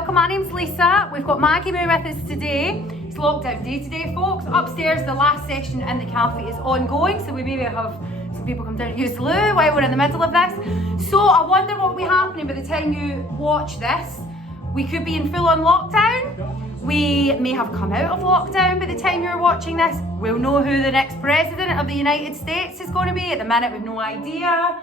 welcome. My name's Lisa. We've got Maggie Moo with us today. It's lockdown day today, folks. Upstairs, the last session in the cafe is ongoing, so we maybe have some people come down to use the loo while we're in the middle of this. So I wonder what will be happening by the time you watch this. We could be in full-on lockdown. We may have come out of lockdown by the time you're watching this. We'll know who the next president of the United States is going to be. At the minute, we've no idea.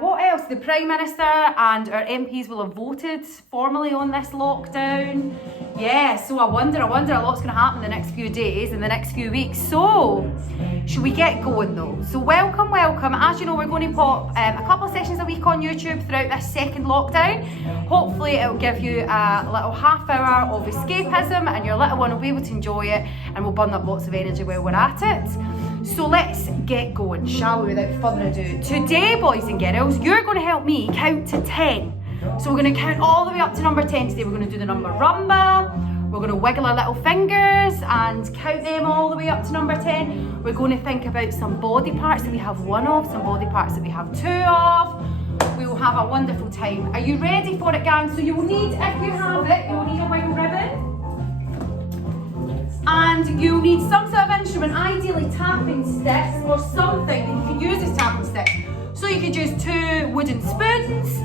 What else? The Prime Minister and our MPs will have voted formally on this lockdown. Yeah, so I wonder a lot's going to happen in the next few days, in the next few weeks. So, should we get going though? So welcome. As you know, we're going to pop a couple of sessions a week on YouTube throughout this second lockdown. Hopefully it'll give you a little half hour of escapism and your little one will be able to enjoy it, and we'll burn up lots of energy while we're at it. So let's get going, shall we, without further ado. Today, boys and girls, you're going to help me count to 10. So we're going to count all the way up to number 10 today. We're going to do the number Rumba. We're going to wiggle our little fingers and count them all the way up to number 10. We're going to think about some body parts that we have one of, some body parts that we have two of. We will have a wonderful time. Are you ready for it, gang? So you'll need, if you have it, you'll need a wiggle ribbon. And you'll need some sort of instrument, ideally tapping sticks or something that you can use as tapping sticks. So you could use 2 wooden spoons,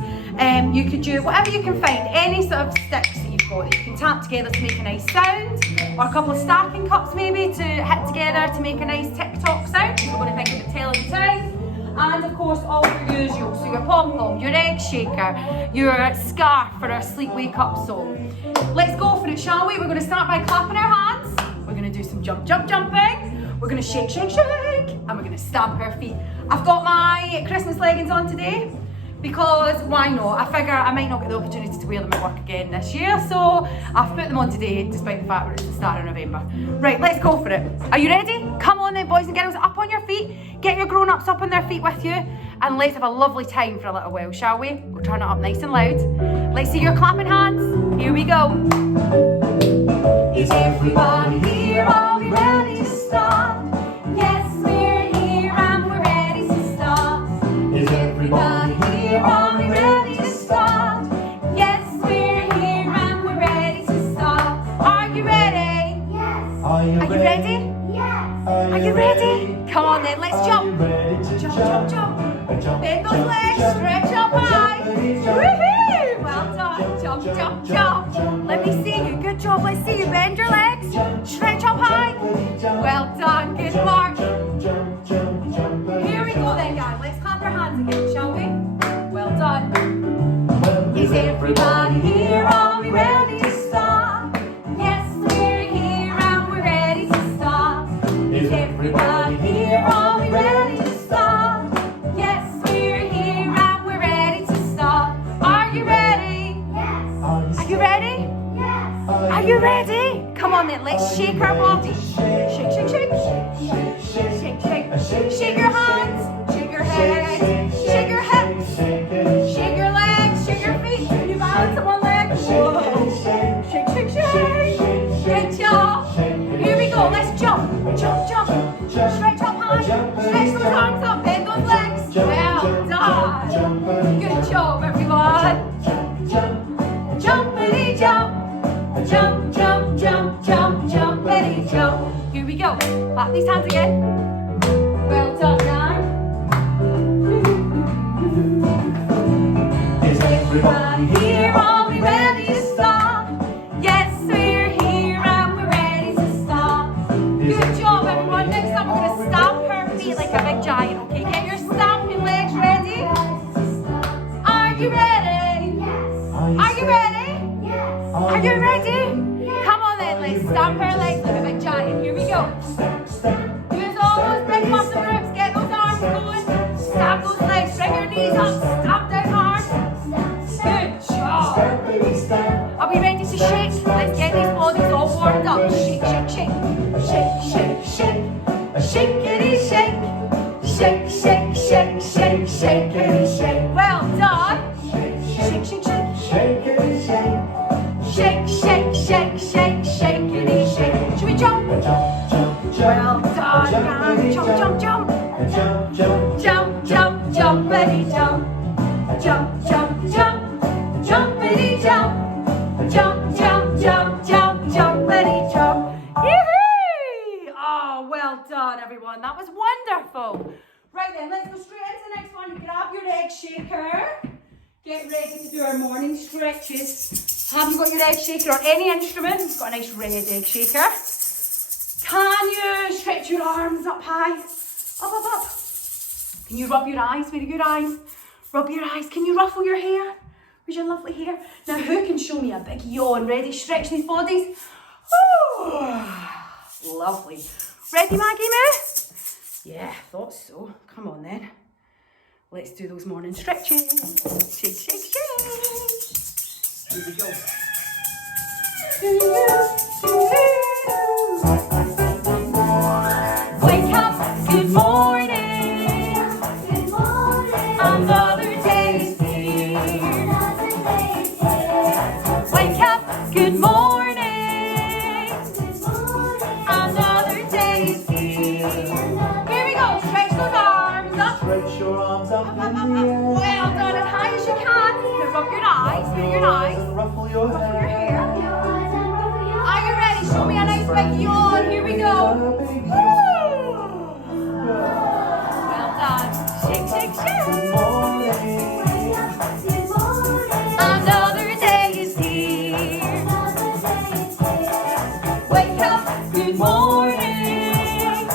you could use whatever you can find, any sort of sticks that you've got that you can tap together to make a nice sound, or a couple of stacking cups maybe to hit together to make a nice tick-tock sound. We're going to think of the telling time. And of course all your usual, so your pom-pom, your egg shaker, your scarf for our sleep wake up song. Let's go for it, shall we? We're going to start by clapping our hands. We're going to do some jumping. We're going to shake, and we're going to stamp our feet. I've got my Christmas leggings on today because why not? I figure I might not get the opportunity to wear them at work again this year, so I've put them on today despite the fact that it's the start of November. Right, let's go for it. Are you ready? Come on then, boys and girls, up on your feet. Get your grown-ups up on their feet with you, and let's have a lovely time for a little while, shall we? We'll turn it up nice and loud. Let's see your clapping hands. Here we go. Is everybody here? Are we ready to start? Yes, we're here and we're ready to start. Is everybody here? Are we ready to start? Yes, we're here and we're ready to start. Are you ready? Yes. Are you ready? Yes. Are you ready? Come on then, let's jump. Jump. Bend those legs, stretch up high. Woohoo! Well done. Jump. Let me see you. Good job. Let's see you bend your legs. Stretch up high. Well done. Good mark. Here we go then, guys. Let's clap our hands again, shall we? Well done. Is everybody here? Are we ready to start? Yes, we're here and we're ready to start. Is everybody here? Are we ready to start? Yes, we're here and we're ready to start. Are you ready? Yes. Are you ready? Yes. Are you ready? Come on then, let's shake our bodies. Shake. Shake your hands, shake your head, shake your hips, shake your legs, shake your feet. Can you balance on one leg? Whoa. Shake. Good job. Here we go, let's jump. Stretch up high, stretch those arms up, bend those legs. Well done. Good job, everyone. Jumpity jump. Jumpity jump. Here we go. Clap these hands again. Well done, guys. Is everybody here? Are we ready to start? Yes, we're here and we're ready to start. Good job, everyone. Next up, we're going to stamp our feet like a big giant, okay? Get your stamping legs ready. Are you ready? Yes. Are you ready? Yes. Are you ready? Yes. Come on then, let's stamp our legs like a big giant. Here we go. Use all those big muscle groups. Get those arms going. Stamp those legs. Bring your knees up. Stamp down hard. Good job. Are we ready to shake? Let's get these bodies all warmed up. Shake. Shakity shake. Shakity shake. Well done. Shake. Shakity shake. Should we jump? Well done, guys. Jump. Jumpity jump. Jumpity jump. Well done, everyone. That was wonderful. Right then, let's go straight into the next one. Grab your egg shaker. Get ready to do our morning stretches. Have you got your egg shaker on any instrument? It's got a nice red egg shaker. Can you stretch your arms up high? Up, up, up. Can you rub your eyes? Very good, eyes. Rub your eyes. Can you ruffle your hair? Where's your lovely hair? Now, who can show me a big yawn? Ready? Stretch these bodies. Oh, lovely. Ready, Maggie Moo? Yeah, thought so. Come on then. Let's do those morning stretches. Shake, shake, shake. Here we go. Wake up, good morning. Good morning. Another day's here. Wake up, good morning. Good morning. Another day's here. Here we go. Stretch those arms up. Stretch your arms up in the air. Well done, as high as you can. Now rub your eyes, move your eyes. And ruffle your Ruffle your hair. hair. Are you ready? Show me a nice big yawn. Here we go. Well done. Shake, shake, shake. Another day is here. Wake up, good morning.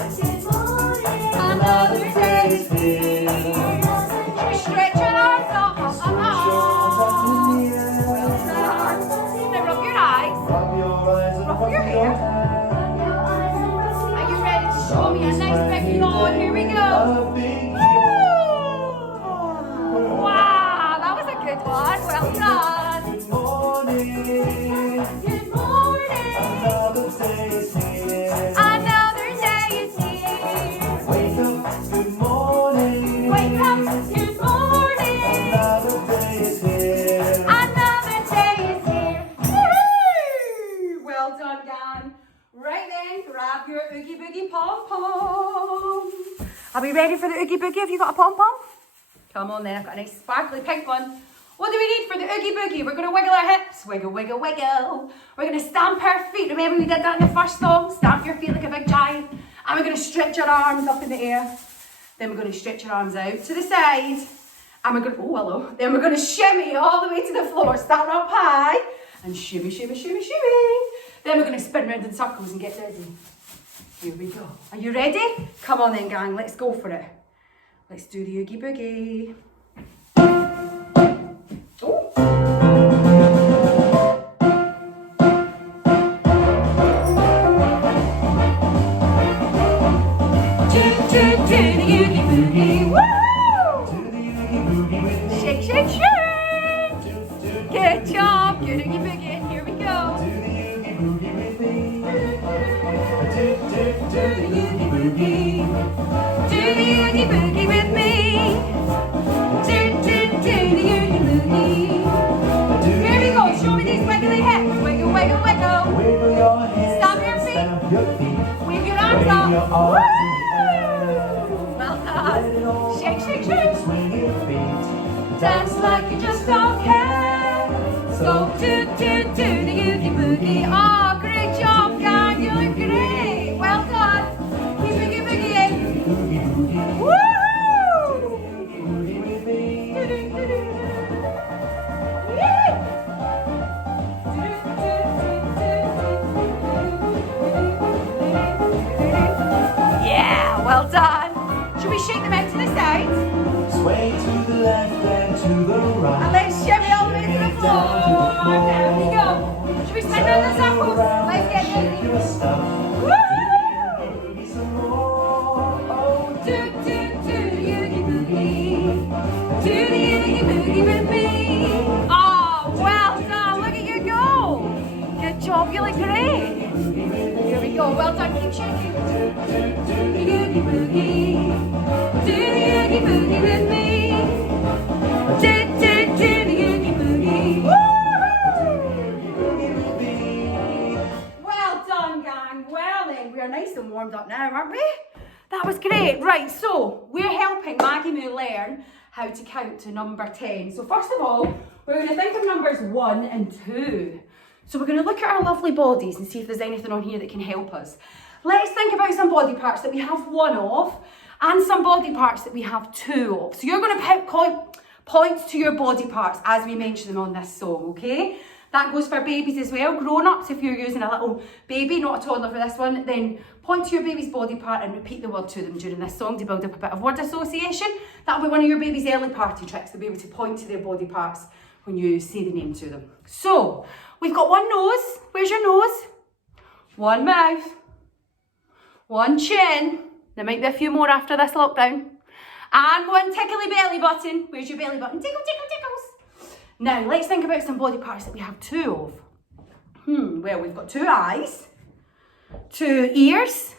Another day is here. Should we stretch your arms up? Up, up, up. Well done. Now rub your eyes. Rub your eyes and Ruffle your hair. Are you ready to show me a nice big yawn? Here we go. A big Wow, that was a good one. Well done. good morning. Good morning. Another day is here. Another day is here. Wake up, good morning. Wake up, good morning. Another day is here. Another day is here. Woo-hoo! Well done, gang. Right then, grab your Oogie Boogie pom-pom. Are we ready for the Oogie Boogie? Have you got a pom-pom? Come on then, I've got a nice sparkly pink one. What do we need for the Oogie Boogie? We're going to wiggle our hips. Wiggle, wiggle, wiggle. We're going to stamp our feet. Remember we did that in the first song? Stamp your feet like a big giant. And we're going to stretch our arms up in the air. Then we're going to stretch our arms out to the side. And we're going to, oh hello. Then we're going to shimmy all the way to the floor. Starting up high. And shimmy, shimmy, shimmy, shimmy. Then we're going to spin round in circles and get ready. Here we go. Are you ready? Come on then, gang. Let's go for it. Let's do the Oogie Boogie. Oh. Do the Oogie Boogie. Woo! Do the Oogie Boogie with me. Shake, shake, shake. Good job. Good Oogie Boogie. Here we go. Do the Oogie Boogie with me. Do the Oogie Boogie. Do the Oogie Boogie with me. Do the Oogie Boogie. Here we go. Show me these wiggly hips. Wiggle, wiggle, wiggle. Wiggle your hips. Stamp your feet. Stamp your feet. Wave your arms Wave up. your arms Woo! in the air. Well Let it all done. Shake, shake, shake. swing your feet. Dance like you just don't care. So do the Oogie Boogie. Oh, great job, gang. You look great. Well done. Keep Oogie Boogieing. Oogie Boogie. Woo! Boogie with me. Yeah, well done. Should we shake them out to the side? Sway to the left and to the right. And let's shimmy all the way to the floor. There we go. Should we spin around the circles? Let's get Shake your ready. stuff. Woo! Boogie some more. Oh, Do the Oogie Boogie. Do the Oogie Boogie with me. Oh, well done. Look at you go. Good job. You look great. Here we go. Well done. Keep shaking. Do the Oogie Boogie. Do the Oogie Boogie with me. Do the Oogie Boogie. Well done, gang. Well then, we are nice and warmed up now, aren't we? That was great. Right, so we're helping Maggie Moo learn how to count to number 10. So first of all, we're going to think of numbers 1 and 2. So we're going to look at our lovely bodies and see if there's anything on here that can help us. let's think about some body parts that we have one of and some body parts that we have two of. So you're going to pick points to your body parts as we mention them on this song, okay? That goes for babies as well. Grown-ups, if you're using a little baby, not a toddler for this one, then point to your baby's body part and repeat the word to them during this song to build up a bit of word association. That'll be one of your baby's early party tricks. They'll be able to point to their body parts when you say the name to them. So, we've got one nose. Where's your nose? One mouth. One chin. There might be a few more after this lockdown. And one tickly belly button. Where's your belly button? Tickle, tickle, tickles. Now, let's think about some body parts that we have two of. Well, we've got two eyes, two ears,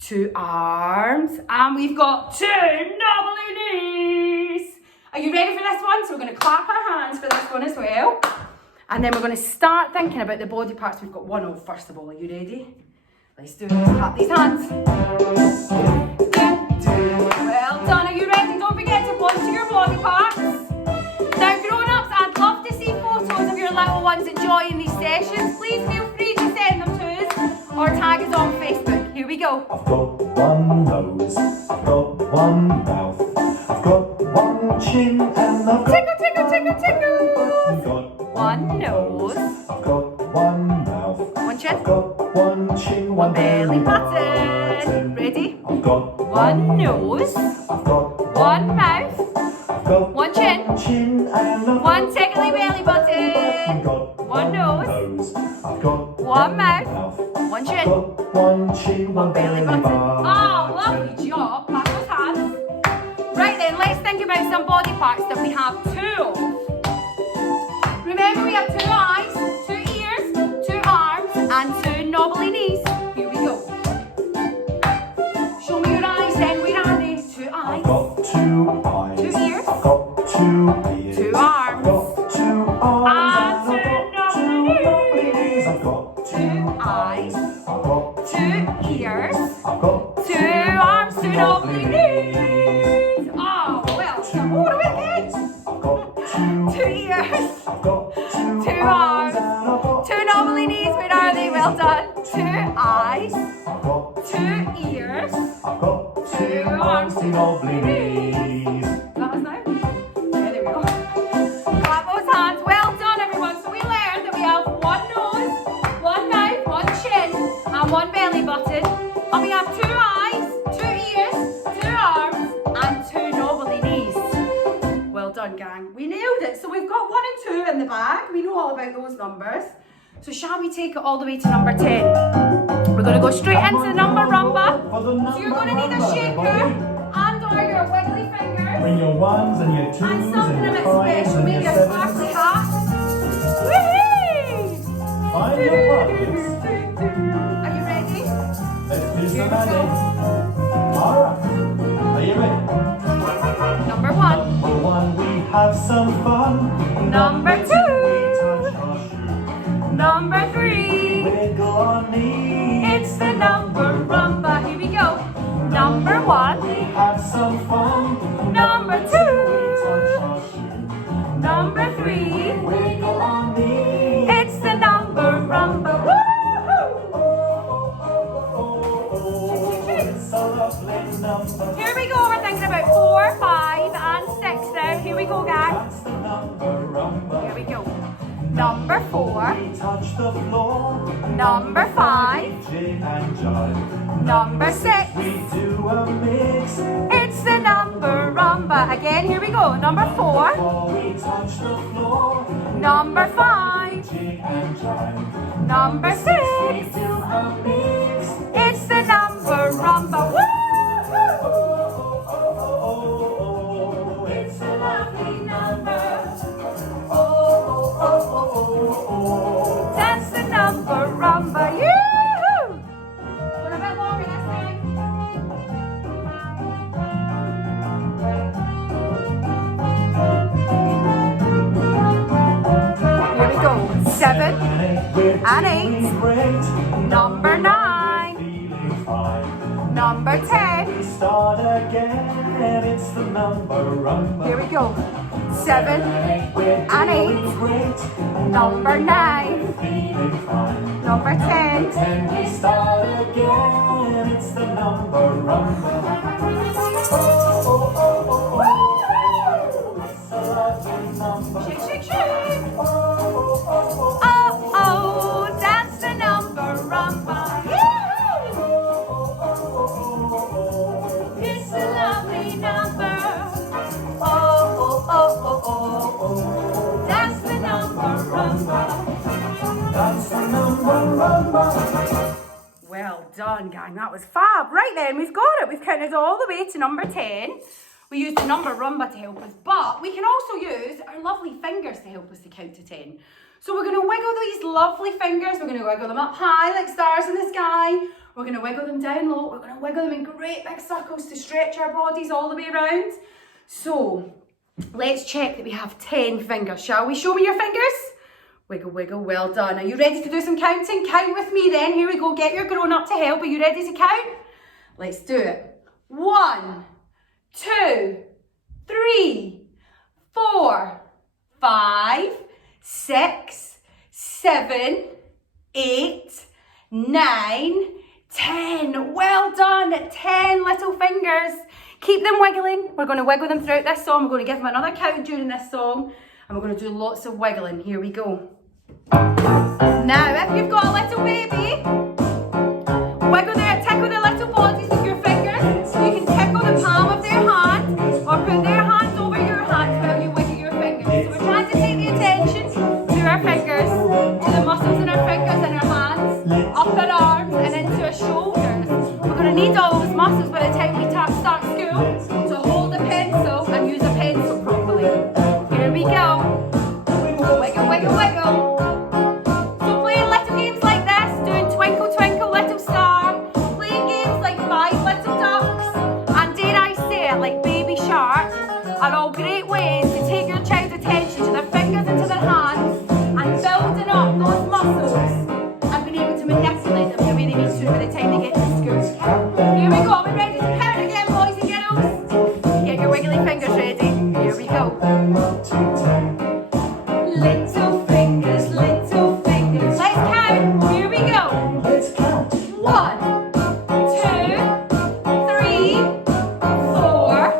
two arms, and we've got two knobbly knees. Are you ready for this one? So we're going to clap our hands for this one as well. And then we're going to start thinking about the body parts we've got one of first of all. Are you ready? Let's do it. Let's clap these hands. Well done. Are you ready? Don't forget to point to your body parts. Now, grown-ups, I'd love to see photos of your little ones enjoying these sessions. Please feel free to send them to us or tag us on Facebook. Here we go. I've got one nose, I've got one mouth, I've got one chin, and I've got tickle, tickle, tickle, tickle. I've got One nose, I've got one mouth, one chin, I've got one chin, one belly button. Ready? I've got one nose, I've got one mouth, I've got one chin, and I've one tickly belly I've button, got one nose, I've got one mouth, one I've chin, got one chin, one belly button. Oh, lovely job. Clap those hands. Right then, let's think about some body parts that we have two of. Remember, we have two eyes, two ears, two arms, and two knobbly knees. Here we go. Show me your eyes then. Where are they? Two eyes. I've got two eyes. Two ears. I've got two ears. Two arms. I've got two arms. And two knobbly knees. I've got Two eyes. I've got Two ears. I've got Two arms, two knobbly knees. Oh, well done. Oh, again. I've got Two ears. I've got Two arms. Two knobbly knees. Where are they? Well done. Two eyes. I've got Two ears. I've got Two arms, two knobbly knees. That was now. Yeah, there we go. Clap those hands. Well done, everyone. So we learned that we have one nose, one mouth, one chin, and one belly button. And we have two eyes, two ears, two arms, and two knobbly knees. Well done, gang. We nailed it. So we've got 1 and 2 in the bag. We know all about those numbers. So shall we take it all the way to number 10? We're going to go straight into the number rumba. So you're going to need a shaker and or your wiggly fingers. Bring your ones and your twos And something a and bit your fives special, and maybe your a sevens. sparkly hat. Woohoo! Find your ones. Are you ready? Let's do some adding. Alright. Are you ready? Number 1. Number 1, we have some fun. Number 2. We touch our shoe. Number 3. Wiggle our knee. It's the number rumba. Here we go. Number 1. We have some fun. Number 2. We touch our shoe. Number 3. Wiggle our knee. It's the number rumba. Woohoo! It's a lovely number. Here we go. We're thinking about 4, 5, and 6 now. Here we go, guys. That's the number rumba. Here we go. Number 4. We touch the floor. Number 5. Jig and jive. Number 6. We do a mix. It's the number rumba. Again, here we go. Number 4. Before we touch the floor. Number 5. Jig and jive. Number 6. We do a mix. It's the number rumba. Woo! It's a lovely number. That's the number rumba. Yoo-hoo! Going a bit longer this time. Here we go. 7 and 8. Number 9. Feeling fine. Number 10. We start again. It's the number rumba. Here we go. 7 and 8. Great. Number 9. Feeling fine. Number 10. We start again, it's the number rumba. Oh, oh, oh, oh, oh, it's a lovely number. Shake, shake, shake. Oh, oh, oh, oh, Oh, oh, that's the number rumba. It's a lovely number. Oh, oh, oh, oh, oh, oh. That's the number rumba. that's the number rumba. Well done, gang. That was fab. Right then, we've got it. We've counted all the way to number 10. We used the number rumba to help us, but we can also use our lovely fingers to help us to count to 10. So we're going to wiggle these lovely fingers. We're going to wiggle them up high like stars in the sky. We're going to wiggle them down low. We're going to wiggle them in great big circles to stretch our bodies all the way around. So let's check that we have 10 fingers, shall we? Show me your fingers. Wiggle, wiggle, well done. Are you ready to do some counting? Count with me then. Here we go. Get your grown-up to help. Are you ready to count? Let's do it. 1, 2, 3, 4, 5, 6, 7, 8, 9, 10. Well done. 10 little fingers. Keep them wiggling. We're going to wiggle them throughout this song. We're going to give them another count during this song. And we're going to do lots of wiggling. Here we go. Now, if you've got a little baby, tickle their little bodies with your fingers. You can tickle the palm of their hand or put their hands over your hand while you wiggle your fingers. So we're trying to take the attention to our fingers, to the muscles in our fingers and our hands, up our arms and into our shoulders. We're going to need all those muscles by the time we start school to hold a pencil and use a pencil properly. Here we go. Wiggle, wiggle, wiggle. So playing little games like this, doing Twinkle, Twinkle, Little Star, playing games like Five Little Ducks, and dare I say it, like Baby Shark, are all great ways to take your child's attention to their fingers and to their hands, and building up those muscles and being able to manipulate them the way they need to by the time they get to school. Here we go. Are we ready to count again, boys and girls? Get your wiggly fingers ready. Here we go. Little fingers, little fingers. Let's count. Here we go. Let's count. 1, 2, 3, 4,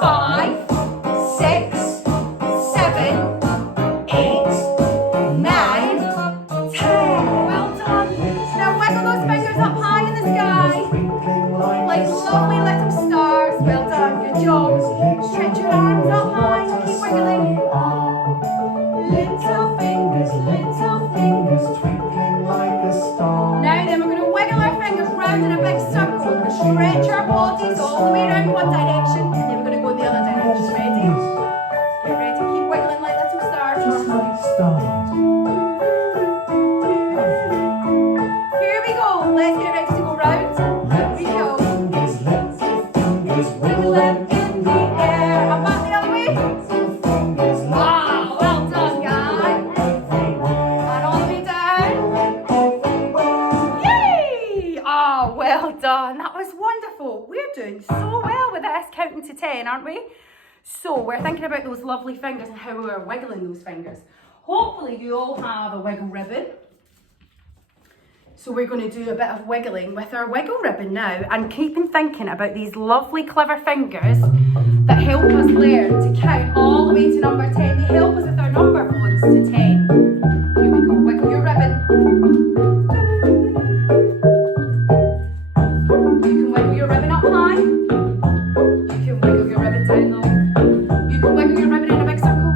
5, 6, 7, 8, 9, 10. Well done. Now wiggle those fingers up high in the sky. Like lovely little stars. Well done. Good job. Stretch your arms up high. Keep wiggling. Little fingers twinkling like a star. Now then, we're going to wiggle our fingers round in a big circle. We're going to stretch our bodies all the way around one direction, and then we're going to go in the other direction. Ready? Get ready. Keep wiggling like little stars. Just like stars. Here we go. Let's get ready to go round. Here we go. Little fingers Wiggling in the air. And back the other way. Wow, well done, guys. And all the way down. Yay! Oh, well done. That was wonderful. We're doing so well with this, counting to 10, aren't we? So we're thinking about those lovely fingers and how we're wiggling those fingers. Hopefully you all have a wiggle ribbon. So we're going to do a bit of wiggling with our wiggle ribbon now, and keeping thinking about these lovely clever fingers that help us learn to count all the way to number 10. They help us with our number phones to 10. Here we go, wiggle your ribbon. You can wiggle your ribbon up high. You can wiggle your ribbon down low. You can wiggle your ribbon in a big circle.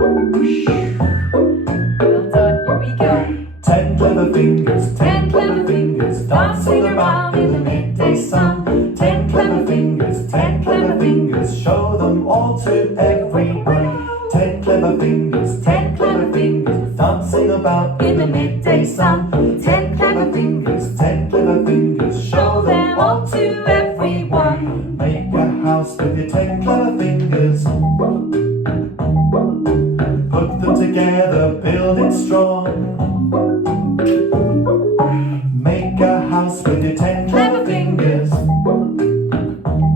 Well done, here we go. 10 clever fingers, 10 clever fingers, dancing around in the midday sun. 10 clever fingers, 10 clever fingers, show them all to everyone. 10 clever fingers, 10 clever fingers, dancing about in the midday sun. 10 clever fingers, 10 clever fingers, show them all to everyone. Make a house with your 10 clever fingers. Put them together, build it strong. Make a house with your 10 clever fingers.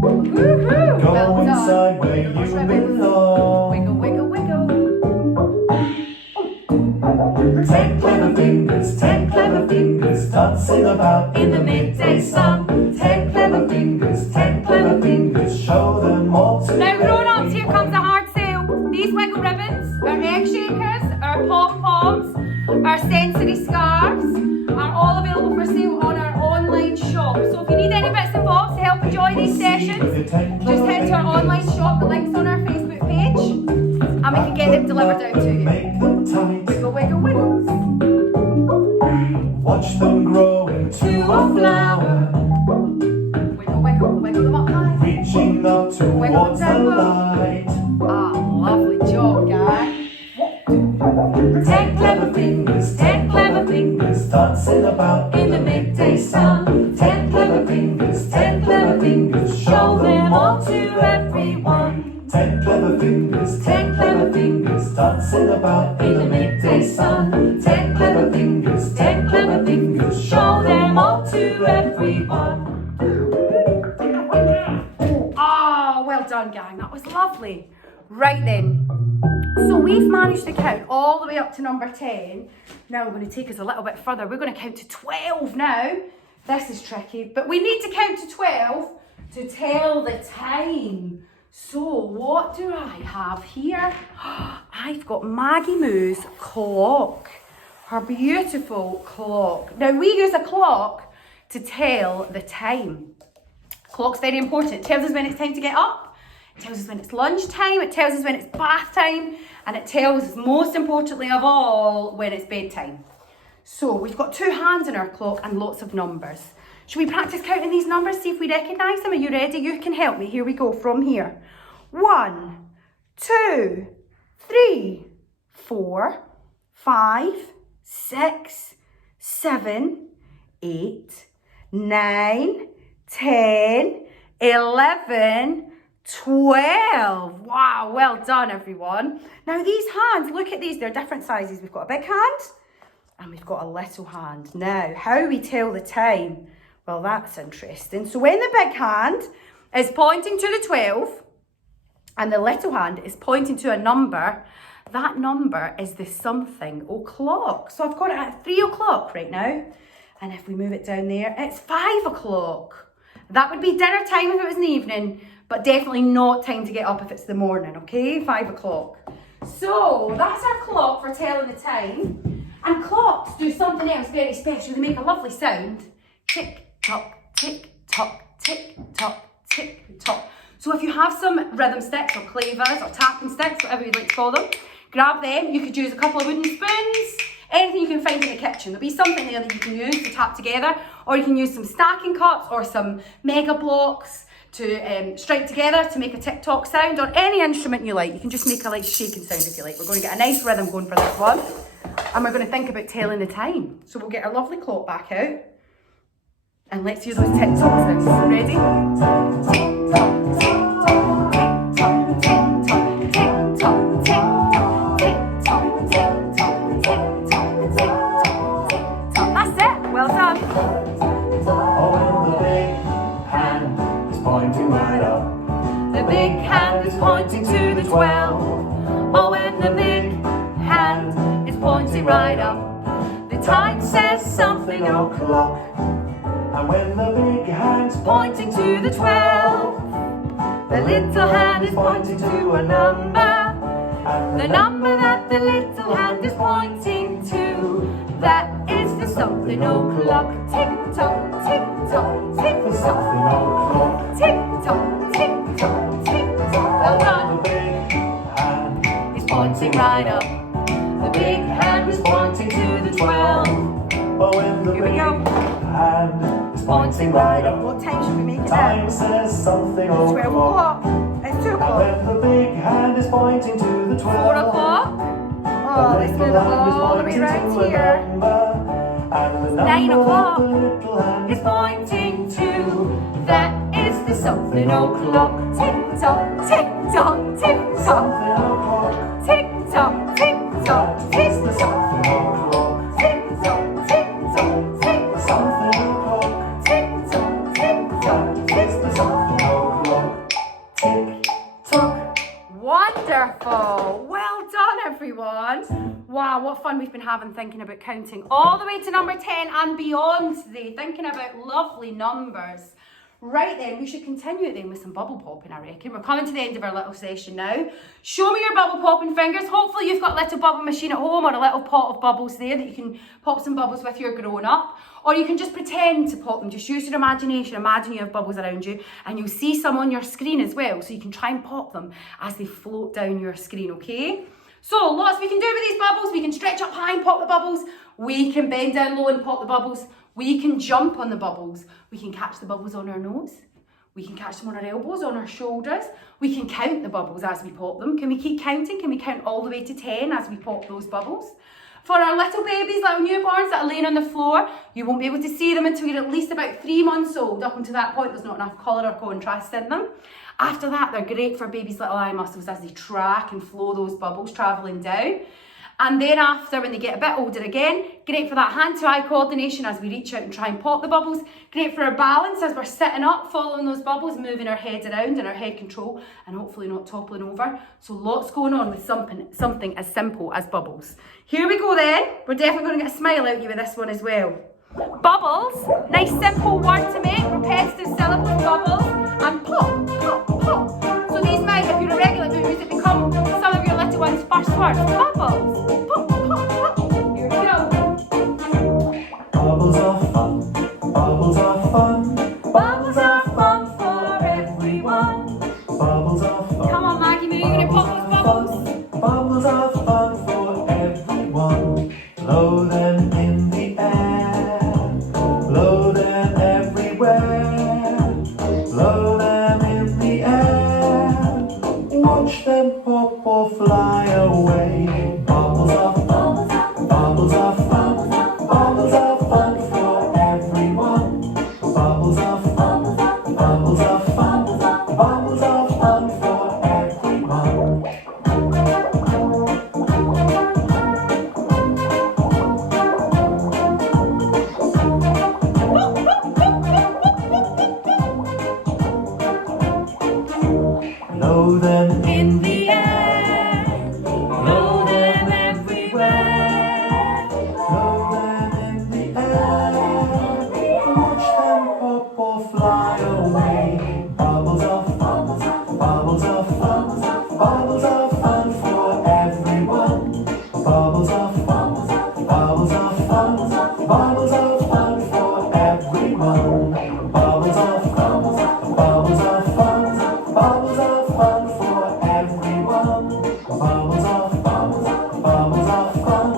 Woohoo! Go Well done. inside where you belong. Wiggle, wiggle, wiggle. 10 clever fingers, 10 clever fingers, dancing shop. So if you need any bits and bobs to help enjoy these sessions, just head to our online shop. The link's on our Facebook page, and we can get them delivered out to you. Wiggle, wiggle, wiggle. Watch them grow into a flower, Wiggle, wiggle, wiggle them up high. reaching up towards the light. Ah, lovely job, guys. 10 clever fingers, 10 clever fingers, dancing about in the midday sun. 10 clever fingers, 10 clever fingers, show them all to everyone. 10 clever fingers, 10 clever fingers, dancing about in the midday sun. 10 clever fingers, 10 clever fingers, show them all to everyone. Ah, well done, gang. That was lovely. Right then. So we've managed to count all the way up to number 10. Now we're going to take us a little bit further. We're going to count to 12 now. This is tricky, but we need to count to 12 to tell the time. So what do I have here? I've got Maggie Moo's clock. Her beautiful clock. Now we use a clock to tell the time. Clock's very important. It tells us when it's time to get up. It tells us when it's lunch time, it tells us when it's bath time, and it tells us, most importantly of all, when it's bedtime. So we've got 2 hands on our clock and lots of numbers. Should we practice counting these numbers, see if we recognise them? Are you ready? You can help me. Here we go from here. 1, 2, 3, 4, 5, 6, 7, 8, 9, 10, 11, 12. Wow, well done everyone. Now these hands, look at these, they're different sizes. We've got a big hand and we've got a little hand. Now, how we tell the time? Well, that's interesting. So when the big hand is pointing to the 12 and the little hand is pointing to a number, that number is the something o'clock. So I've got it at 3 o'clock right now. And if we move it down there, it's 5 o'clock. That would be dinner time if it was in the evening, but definitely not time to get up if it's the morning, okay? 5 o'clock. So that's our clock for telling the time. And clocks do something else very special. They make a lovely sound. Tick, tock, tick, tock, tick, tock, tick, tock. So if you have some rhythm sticks or clavers or tapping sticks, whatever you'd like to call them, grab them. You could use a couple of wooden spoons, anything you can find in the kitchen. There'll be something there that you can use to tap together, or you can use some stacking cups or some mega blocks to strike together to make a tick-tock sound, or any instrument you like. You can just make a like shaking sound if you like. We're going to get a nice rhythm going for this one, and we're going to think about telling the time. So we'll get our lovely clock back out, and let's use those tick-tocks now. Ready? Tick-tock, tick-tock, tick-tock, tick-tock, tick-tock, tick-tock, tick-tock, tick-tock, tick-tock, tick-tock. That's it. Well done. Pointing right up. The big hand is pointing to the 12. Oh, and the big hand is pointing right up. The time says something o'clock. And when the big hand's Pointing to the 12. The little hand is pointing to a number. The number that the little hand is pointing to, that is the something o'clock. Tick tock, tick tock, tick for tock. something o'clock. Tick tock, tick tock, tick tock. Well done. The big hand Is pointing right up. The big hand is pointing to the 12. Oh, when the Here we big go. hand is pointing right up. What time should we make it Time now? says something 12 o'clock. o'clock. It's 2 And o'clock. when the big hand is pointing to the 12. 4 o'clock. Oh, let's move it all the way around here. 9 o'clock. It's pointing to, that is the something o'clock. Tick tock, tick tock, tick tock. Tick tock, tick tock, tick tock. Tick tock, tick tock, tick tock. Tick tock, tick tock, tick tock. Wonderful. Well done, everyone. Wow, what fun we've been having thinking about counting all the way to number 10 and beyond today, thinking about lovely numbers. Right then, we should continue then with some bubble popping, I reckon. We're coming to the end of our little session now. Show me your bubble popping fingers. Hopefully you've got a little bubble machine at home or a little pot of bubbles there that you can pop some bubbles with your grown up. Or you can just pretend to pop them. Just use your imagination. Imagine you have bubbles around you, and you'll see some on your screen as well. So you can try and pop them as they float down your screen, okay? So lots we can do with these bubbles. We can stretch up high and pop the bubbles. We can bend down low and pop the bubbles. We can jump on the bubbles. We can catch the bubbles on our nose. We can catch them on our elbows, on our shoulders. We can count the bubbles as we pop them. Can we keep counting? Can we count all the way to 10 as we pop those bubbles? For our little babies, little newborns that are laying on the floor, you won't be able to see them until you're at least about 3 months old. Up until that point, there's not enough colour or contrast in them. After that, they're great for babies' little eye muscles as they track and flow those bubbles travelling down. And then after, when they get a bit older again, great for that hand-to-eye coordination as we reach out and try and pop the bubbles. Great for our balance as we're sitting up, following those bubbles, moving our head around and our head control, and hopefully not toppling over. So lots going on with something as simple as bubbles. Here we go then. We're definitely going to get a smile out of you with this one as well. Bubbles, nice simple word to make, repetitive syllables, bubbles, and pop, pop, pop. So these might, if you're a regular Moo Music, become some of your little ones' first words. Bubbles, pop, pop, pop. Here we go. Bubbles are fun, bubbles are fun, Bubbles are fun for everyone. bubbles are fun. Come on, Maggie Moo, you're going to pop those bubbles. Bubbles are fun for everyone. Blow them in the air, blow them everywhere, blow them in the air. Watch them pop or fly away. Bubbles are fun, bubbles are fun, bubbles are fun for everyone. Bubbles are fun, bubbles are fun, bubbles are fun for everyone. Blow them in the air, blow them everywhere, blow them in the air. Watch them pop or fly away. Bubbles are fun, bubbles are fun, bubbles are fun for everyone. Bubbles are fun, bubbles are fun, bubbles are fun for everyone. Bubbles are fun, bubbles are fun, bubbles are fun for everyone. Bubbles are fun, bubbles are fun,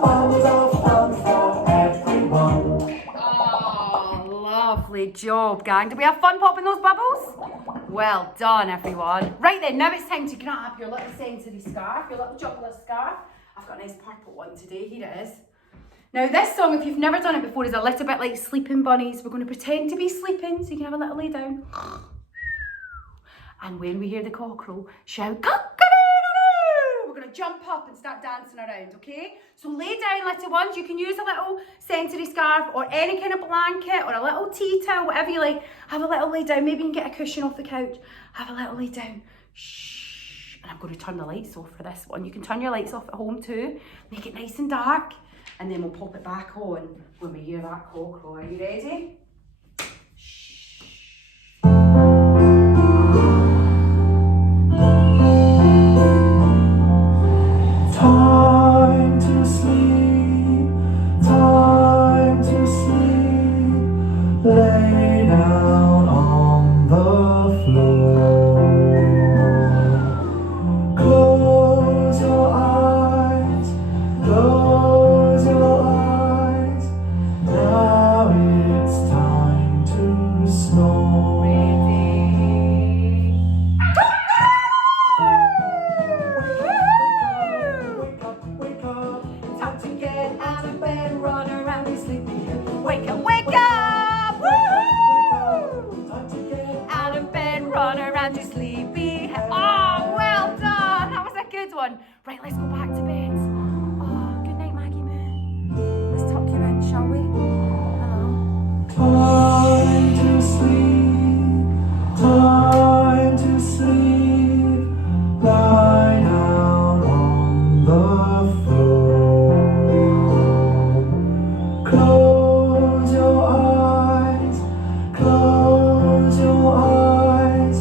bubbles are fun for everyone. Oh, lovely job, gang. Did we have fun popping those bubbles? Well done, everyone. Right then, now it's time to grab your little sensory scarf, your little chocolate scarf. I've got a nice purple one today. Here it is. Now this song, if you've never done it before, is a little bit like Sleeping Bunnies. We're going to pretend to be sleeping so you can have a little lay down. And when we hear the cockerel, shout, cock-a-doodle-doo! We're going to jump up and start dancing around, okay? So lay down, little ones. You can use a little sensory scarf or any kind of blanket or a little tea towel, whatever you like. Have a little lay down. Maybe you can get a cushion off the couch. Have a little lay down. Shh. And I'm going to turn the lights off for this one. You can turn your lights off at home too. Make it nice and dark. And then we'll pop it back on when we hear that cockerel. Are you ready? Time to sleep, time to sleep. Lay down on the floor. Close your eyes, close your eyes. Now it's time to snore. Wake up, Time to get out of bed, run around and sleepy. Wake up, wake up! Woo-hoo! time to get Out of bed, run around you sleepy. Oh, well done! That was a good one. Right, let's go back to bed. Oh, good night, Maggie Moo. Let's tuck you in, shall we? Hello. time to sleep, time to sleep. Lie down on the floor. Close your eyes, close your eyes.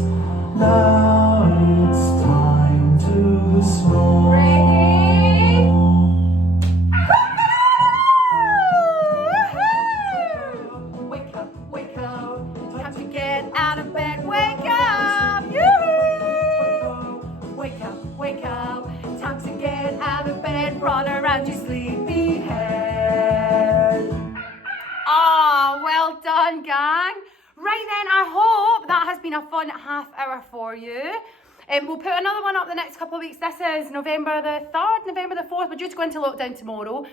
Now it's time to snore. Ready? been a fun half hour for you. We'll put another one up the next couple of weeks. This is November the 3rd, November the 4th. We're due to go into lockdown tomorrow.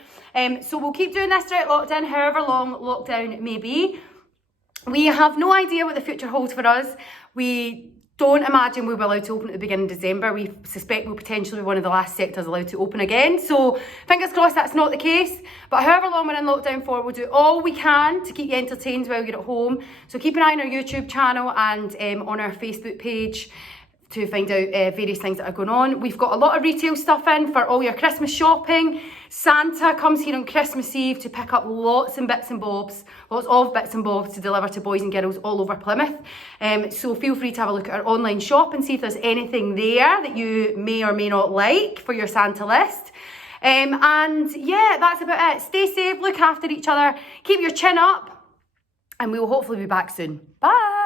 So we'll keep doing this throughout lockdown, however long lockdown may be. We have no idea what the future holds for us. We don't imagine we'll be allowed to open at the beginning of December. We suspect we'll potentially be one of the last sectors allowed to open again. So fingers crossed that's not the case. But however long we're in lockdown for, we'll do all we can to keep you entertained while you're at home. So keep an eye on our YouTube channel and on our Facebook page to find out various things that are going on. We've got a lot of retail stuff in for all your Christmas shopping. Santa comes here on Christmas Eve to pick up lots of bits and bobs to deliver to boys and girls all over Plymouth. So feel free to have a look at our online shop and see if there's anything there that you may or may not like for your Santa list. And yeah, that's about it. Stay safe, look after each other, keep your chin up, and we will hopefully be back soon. Bye.